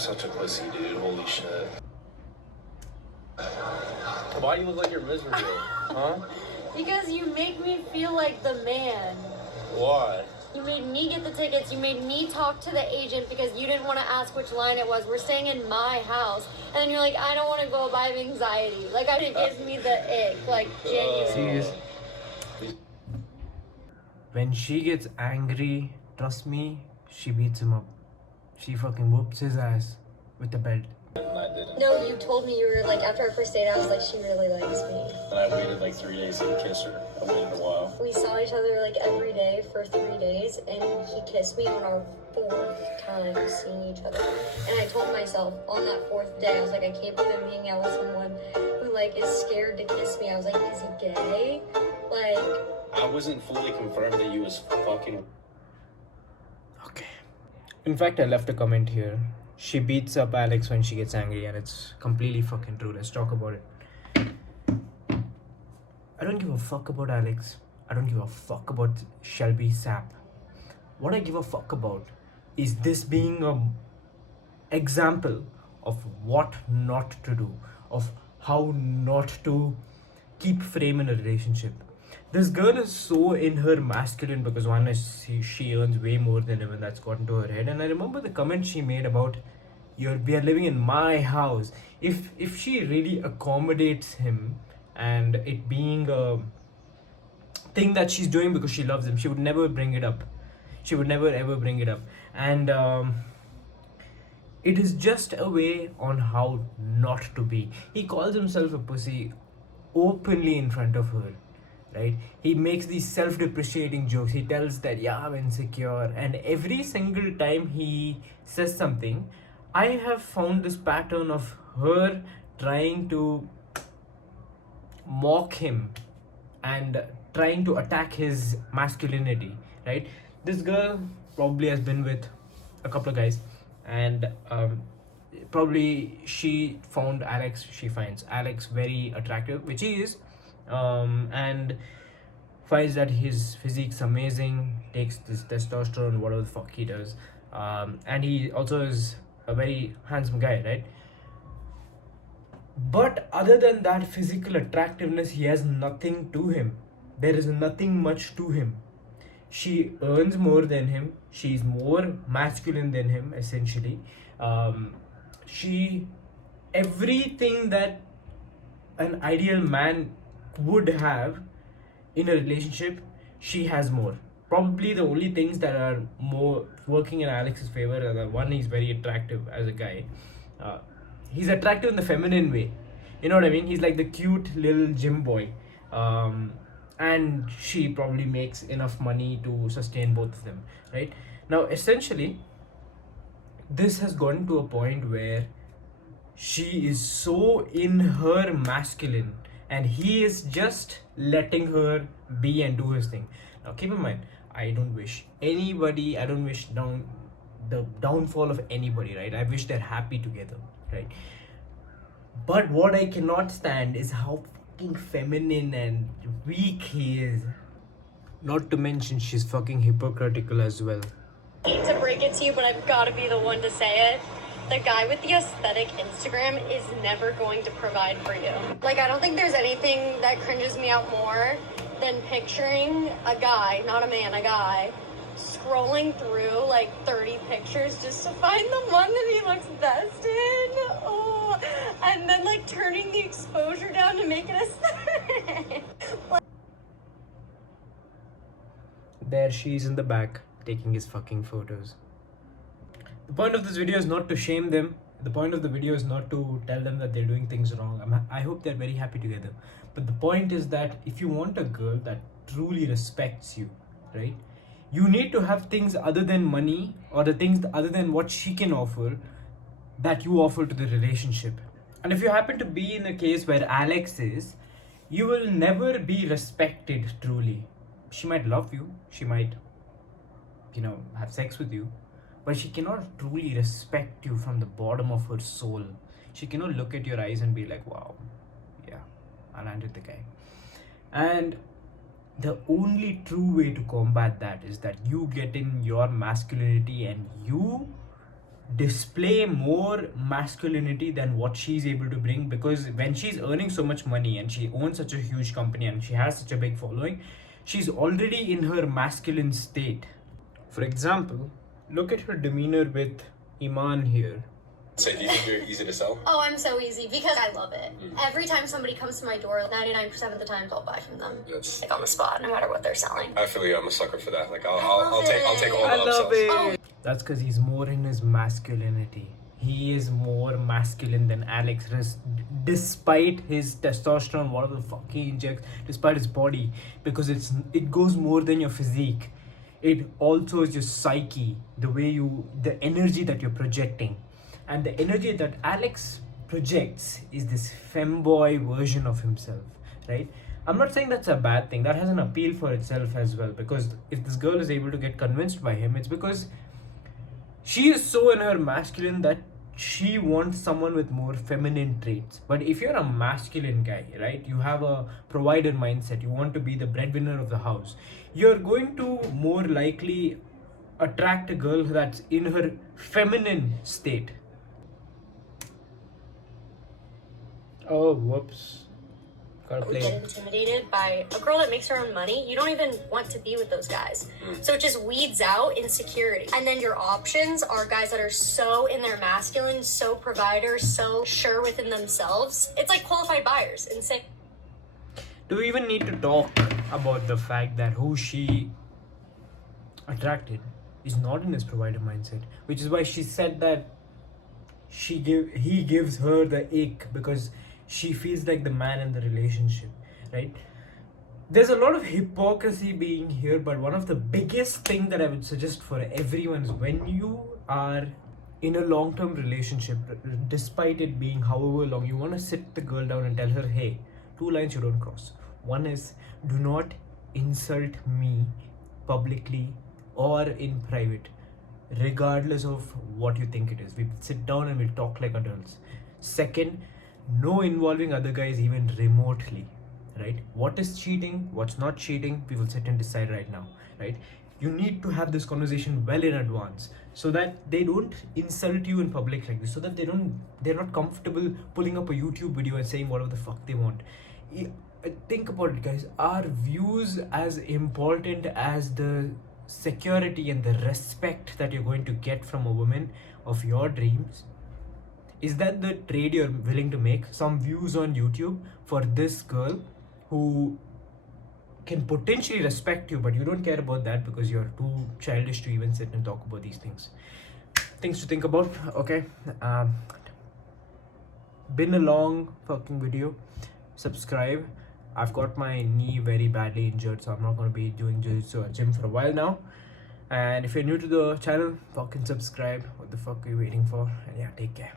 such a pussy, dude. Holy shit. Why do you look like you're miserable? Huh? Because you make me feel like the man. Why? You made me get the tickets. You made me talk to the agent because you didn't want to ask which line it was. We're staying in my house. And then you're like, I don't want to go. I have anxiety. Like, it gives me the ick. Like, genuinely. When she gets angry, trust me, she beats him up. She fucking whoops his ass with the belt. No, you told me you were like, after our first date, I was like, she really likes me. And I waited like 3 days to kiss her. I waited a while. We saw each other like every day for 3 days, and he kissed me on our 4th time seeing each other. And I told myself on that 4th day, I was like, I can't believe I'm hanging out with someone who like is scared to kiss me. I was like, is he gay? Like, I wasn't fully confirmed that you was fucking. Okay. In fact, I left a comment here. She beats up Alex when she gets angry, and it's completely fucking true. Let's talk about it. I don't give a fuck about Alex. I don't give a fuck about Shelby Sapp. What I give a fuck about is this being a example of what not to do, of how not to keep frame in a relationship. This girl is so in her masculine because one is she earns way more than him, and that's gotten to her head. And I remember the comment she made about we are living in my house. If she really accommodates him and it being a thing that she's doing because she loves him, she would never bring it up. She would never ever bring it up. And it is just a way on how not to be. He calls himself a pussy openly in front of her, right? He makes these self-depreciating jokes. He tells that, yeah, I'm insecure, and every single time he says something, I have found this pattern of her trying to mock him and trying to attack his masculinity, right? This girl probably has been with a couple of guys, and probably she finds Alex very attractive, which he is, and finds that his physique's amazing, takes this testosterone, whatever the fuck he does, and he also is a very handsome guy, right? But other than that physical attractiveness, he has nothing to him. There is nothing much to him. She earns more than him. She's more masculine than him, essentially. She everything that an ideal man would have in a relationship, she has more. Probably the only things that are more working in Alex's favor are that one, he's very attractive as a guy. He's attractive in the feminine way. You know what I mean? He's like the cute little gym boy. And she probably makes enough money to sustain both of them, right? Now, essentially, this has gotten to a point where she is so in her masculine and he is just letting her be and do his thing. Now, keep in mind, I don't wish the downfall of anybody, right? I wish they're happy together, right? But what I cannot stand is how fucking feminine and weak he is. Not to mention, she's fucking hypocritical as well. I hate to break it to you, but I've got to be the one to say it. The guy with the aesthetic Instagram is never going to provide for you. Like, I don't think there's anything that cringes me out more than picturing a guy, not a man, a guy, scrolling through like 30 pictures just to find the one that he looks best in. Oh, and then like turning the exposure down to make it aesthetic. There she is in the back taking his fucking photos. The point of this video is not to shame them. The point of the video is not to tell them that they're doing things wrong. I hope they're very happy together. But the point is that if you want a girl that truly respects you, right, you need to have things other than money or the things other than what she can offer that you offer to the relationship. And if you happen to be in a case where Alex is, you will never be respected truly. She might love you, she might, have sex with you, but she cannot truly respect you from the bottom of her soul. She cannot look at your eyes and be like, wow, yeah, I landed the guy. And the only true way to combat that is that you get in your masculinity and you display more masculinity than what she's able to bring, because when she's earning so much money and she owns such a huge company and she has such a big following, she's already in her masculine state. For example, look at her demeanor with Iman here. So do you think you're easy to sell? Oh, I'm so easy because I love it. Every time somebody comes to my door, 99% of the times I'll buy from them. Yes. Like on the spot, no matter what they're selling. I feel you. I'm a sucker for that. Like I'll love take all I the love upsells. it. That's because he's more in his masculinity. He is more masculine than Alex, despite his testosterone, whatever the fuck he injects, despite his body, because it goes more than your physique. It also is your psyche, the energy that you're projecting. And the energy that Alex projects is this femboy version of himself, right? I'm not saying that's a bad thing. That has an appeal for itself as well, because if this girl is able to get convinced by him, it's because she is so in her masculine that she wants someone with more feminine traits. But if you're a masculine guy, right, you have a provider mindset, you want to be the breadwinner of the house, you're going to more likely attract a girl that's in her feminine state. Oh, whoops. Gotta play. Get intimidated by a girl that makes her own money. You don't even want to be with those guys. So it just weeds out insecurity. And then your options are guys that are so in their masculine, so provider, so sure within themselves. It's like qualified buyers. Insane. Do we even need to talk about the fact that who she attracted is not in his provider mindset, which is why she said that he gives her the ick because she feels like the man in the relationship, right? There's a lot of hypocrisy being here, but one of the biggest thing that I would suggest for everyone is when you are in a long-term relationship, despite it being however long, you want to sit the girl down and tell her, hey, 2 lines you don't cross. One is, do not insult me publicly or in private, regardless of what you think it is. We sit down and we'll talk like adults. Second, no involving other guys even remotely, right? What is cheating, what's not cheating, we will sit and decide right now, right? You need to have this conversation well in advance so that they don't insult you in public like this, so that they're not comfortable pulling up a YouTube video and saying whatever the fuck they want. Think about it, guys. Are views as important as the security and the respect that you're going to get from a woman of your dreams? Is that the trade you're willing to make? Some views on YouTube for this girl who can potentially respect you, but you don't care about that because you're too childish to even sit and talk about these things. Things to think about, okay? Been a long fucking video. Subscribe. I've got my knee very badly injured, so I'm not going to be doing jiu-jitsu at gym for a while now. And if you're new to the channel, fucking subscribe. What the fuck are you waiting for? And yeah, take care.